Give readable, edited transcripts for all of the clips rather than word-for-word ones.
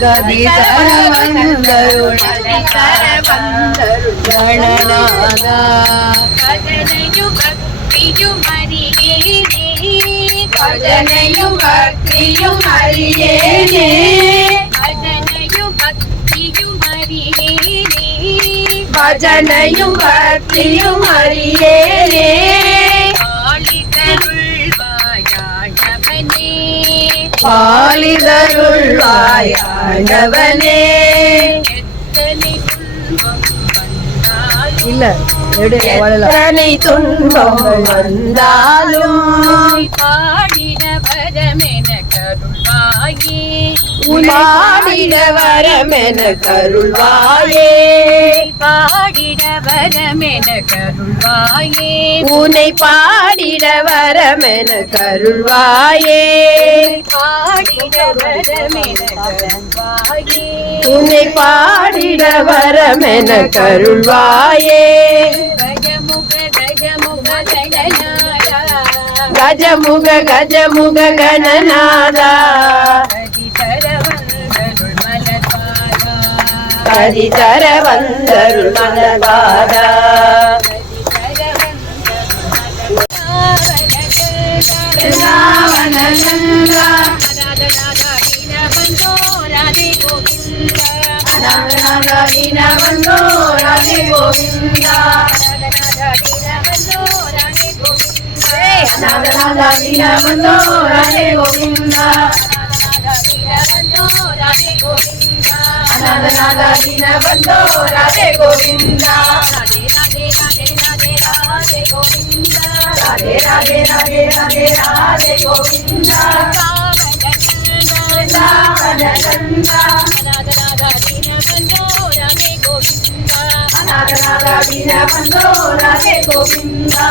கதி தர வந்தருள் கணநாதா பஜனையும் பக்தியும் அறியேனே பஜனையும் பக்தியும் அறியேனே பஜனையும் பக்தியும் அறியேனே பஜனையும் பக்தியும் அறியேனே பாலிதருள்வாயாண்டவனே இல்ல எத்தனை துன்பம் வந்தாலும் பாடிட வரமென கருள்வாயே பாடிட வரமென கருள்வாயே பாடிட வரமென கருள்வாயே உன்னை பாடிட வரமென கருள்வாயே பாடிட வரமென கருள்வாயே உன்னை பாடிட வரமென கருள்வாயே கஜமுக கஜமுக கணநாதா கதிதர வந்தருள் மலர்வாதா राधे राधे राधे राधे राधे गोविंदा वृंदावन चंदा अनाथ दीन बंधो राधे गोविंदा अनाथ दीन बंधो राधे गोविंदा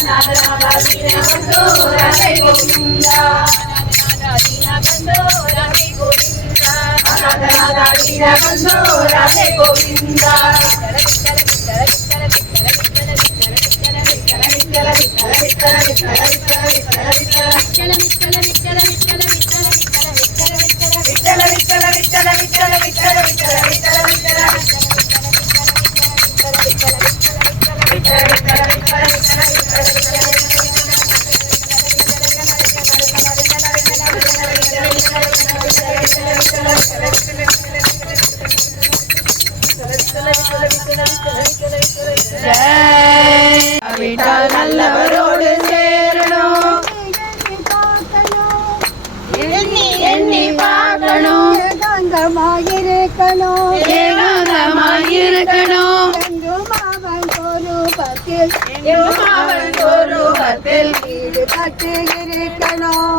अनाथ दीन बंधो राधे गोविंदा நல்லவரோடு சேரணும் எண்ணி பார்க்கணும் ஏகாந்தமாயிருக்கணும் ஏகாந்தமாயிருக்கணும் அவன் சொரூபத்தில் ஈடுபட்டு இருக்கணும்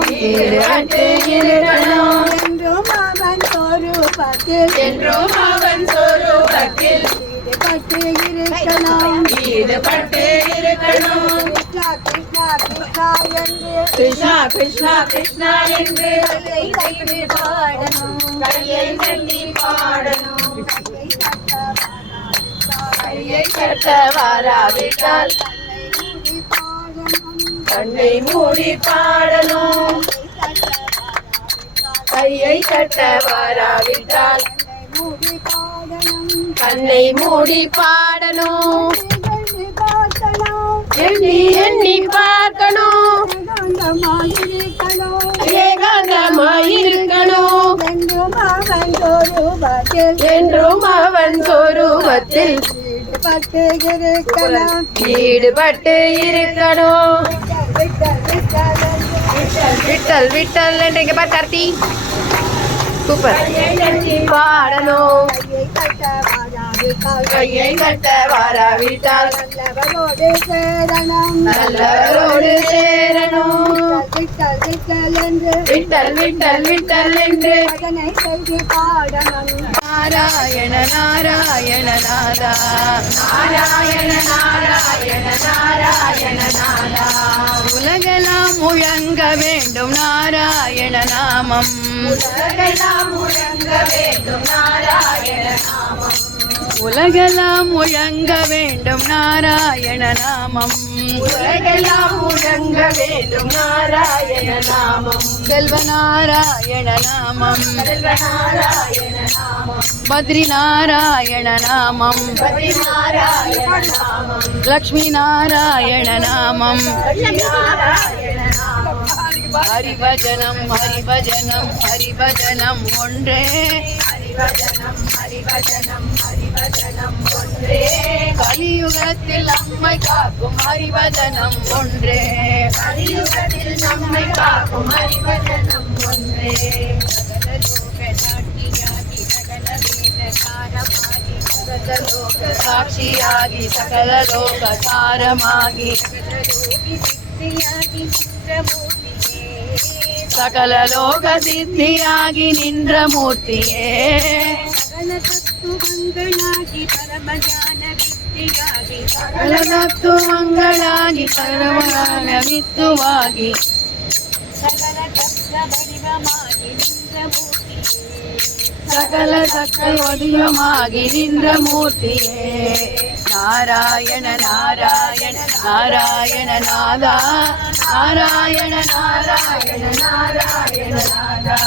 என்றும் அவன் சொரூபத்தில் ஈடுபட்டு இருக்கணும் கிருஷ்ணா கிருஷ்ணா கிருஷ்ணா என்று கையை தட்டி பாடணும் கையை கட்ட வாராவிட்டால் கண்ணை மூடி பாடணும் கையை கட்ட வாராவிட்டால் கண்ணை மூடி பாடணும் எண்ணி எண்ணி பார்க்கணும் ஏகாந்தமாயிருக்கணும் என்றும் அவன் சொரூபத்தில் ஈடுபட்டு இருக்கணும் விட்டல் விட்டல் என்று பார் கார்த்தி சூப்பர் பாடணும் கையை கட்ட வாராவிட்டால் நல்லவரோடு சேரணும் விட்டல் விட்டல் விட்டல் என்று நாராயண நாராயண நாதா நாராயண நாராயண நாராயண நாதா உலகெல்லாம் முழங்க வேண்டும் நாராயண நாமம் உலகெல்லாம் முழங்க வேண்டும் நாராயண நாமம் உலகெல்லாம் முழங்க வேண்டும் நாராயண நாமம் உலகெல்லாம் முழங்க வேண்டும் நாராயண நாமம் செல்வ நாராயண நாமம் நாராயண நாமம் பத்ரி நாராயண நாமம் நாராயண நாமம் லக்ஷ்மி நாராயண நாமம் நாராயண நாமம் ஹரிபஜனம் ஹரிபஜனம் ஹரிபஜனம் ஒன்றே ஹரிவதனம் ஹரிவதனம் ஹரிவதனம் ஒன்றே கலியுகத்தில் நம்மை காக்கும் ஹரிபஜனம் ஒன்றே கலியுகத்தில் நம்மை காக்கும் ஹரிவதனம் ஒன்றே சாட்சியாகி சகல லோக சாரமாகி சகல லோக சித்தியாகி நின்ற மூர்த்தியே சகல தத்துவங்களாகி பரமஞான வித்துவாகி சகல சக்தி வடிவமாகி நின்ற மூர்த்தியே நாராயண நாராயண நாராயண நாதா நாராயண நாராயண நாராயண நாதா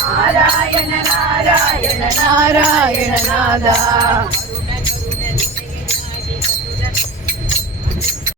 நாராயண நாராயண நாராயண நாதா